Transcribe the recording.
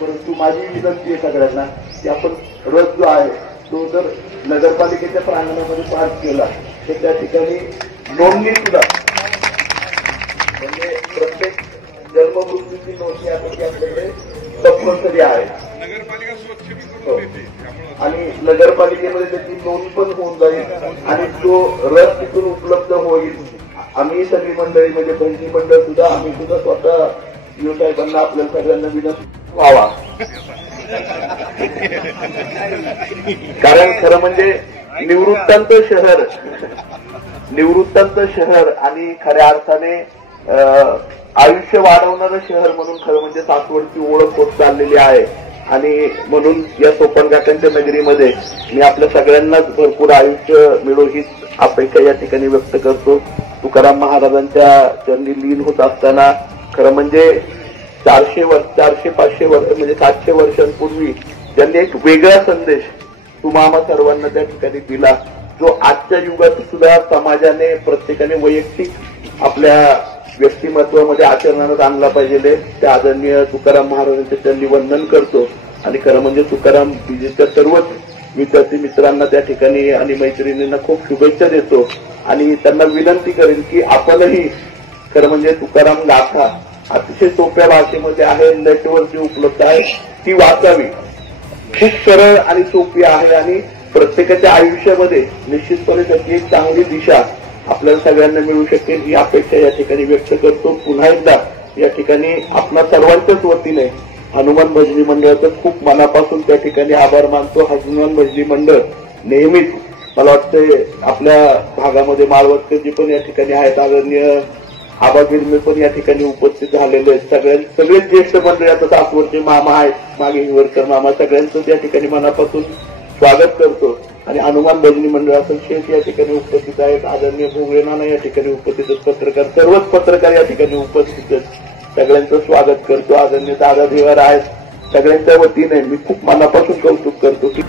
परंतु माझी विनंती आहे सगळ्यांना की आपण रथ जो आहे तो जर नगरपालिकेच्या प्रांगणामध्ये पास केला तर त्या ठिकाणी नोंदणी सुद्धा म्हणजे प्रत्येक जन्ममृत्यूची नोंदणी आता आपल्याकडे कंपल्सरी आहे आणि नगरपालिकेमध्ये त्याची नोंद पण होऊन जाईल आणि तो रथ तिथून उपलब्ध होईल. आम्ही सगळी मंडळी म्हणजे बहिणी मंडळ सुद्धा आम्ही सुद्धा स्वतः साहेबांना आपल्याला सगळ्यांना विनंती व्हावा. कारण खरं म्हणजे निवृत्तांचं शहर आणि खऱ्या अर्थाने आयुष्य वाढवणारं शहर म्हणून खरं म्हणजे सासवडची ओळख होत चाललेली आहे. आणि म्हणून या सोपनकाकांच्या नगरीमध्ये मी आपल्या सगळ्यांनाच भरपूर आयुष्य मिळो हीच अपेक्षा या ठिकाणी व्यक्त करतो. तुकाराम महाराजांच्या चरणी लीन होत असताना खरं म्हणजे 400-500 वर्ष म्हणजे 700 वर्षांपूर्वी त्यांनी एक वेगळा संदेश तुम्हा सर्वांना त्या ठिकाणी दिला जो आजच्या युगात सुद्धा समाजाने प्रत्येकाने वैयक्तिक आपल्या व्यक्तिमत्वामध्ये आचरणात आणला पाहिजे. त्या आदरणीय तुकाराम महाराजांचे चरणी वंदन करतो आणि खरं म्हणजे तुकाराम बीजेच्या सर्वच विद्यार्थी मित्रांना त्या ठिकाणी आणि मैत्रिणींना खूप शुभेच्छा देतो आणि त्यांना विनंती करेन की आपणही खरं म्हणजे तुकाराम गाथा अतिशय सोप्या भाषेमध्ये आहे, नेटवर जी उपलब्ध आहे ती वाचावी. खूप सरळ आणि सोपी आहे आणि प्रत्येकाच्या आयुष्यामध्ये निश्चितपणे त्याची एक चांगली दिशा आपल्याला सगळ्यांना मिळू शकेल ही अपेक्षा या ठिकाणी व्यक्त करतो. पुन्हा एकदा या ठिकाणी आपल्या सर्वांच्याच वतीने हनुमान भजनी मंडळाचं खूप मनापासून त्या ठिकाणी आभार मानतो. हनुमान भजनी मंडळ नेहमीच मला वाटतं आपल्या भागामध्ये माळवतकरजी पण या ठिकाणी आहेत, आदरणीय आबा गिरमे पण या ठिकाणी उपस्थित झालेले आहेत. सगळेच ज्येष्ठ मंडळी आता सासवडचे मामा आहेत, मागे हिवरकर मामा, सगळ्यांचं त्या ठिकाणी मनापासून स्वागत करतो. आणि हनुमान भजनी मंडळाचं शेठ या ठिकाणी उपस्थित आहेत, आदरणीय भोगळे नाना या ठिकाणी उपस्थित आहेत, पत्रकार सर्वच पत्रकार या ठिकाणी उपस्थित आहेत. सगळ्यांचं स्वागत करतो. आदरणीय दादा देवार आहेत, सगळ्यांच्या वतीने मी खूप मनापासून कौतुक करतो की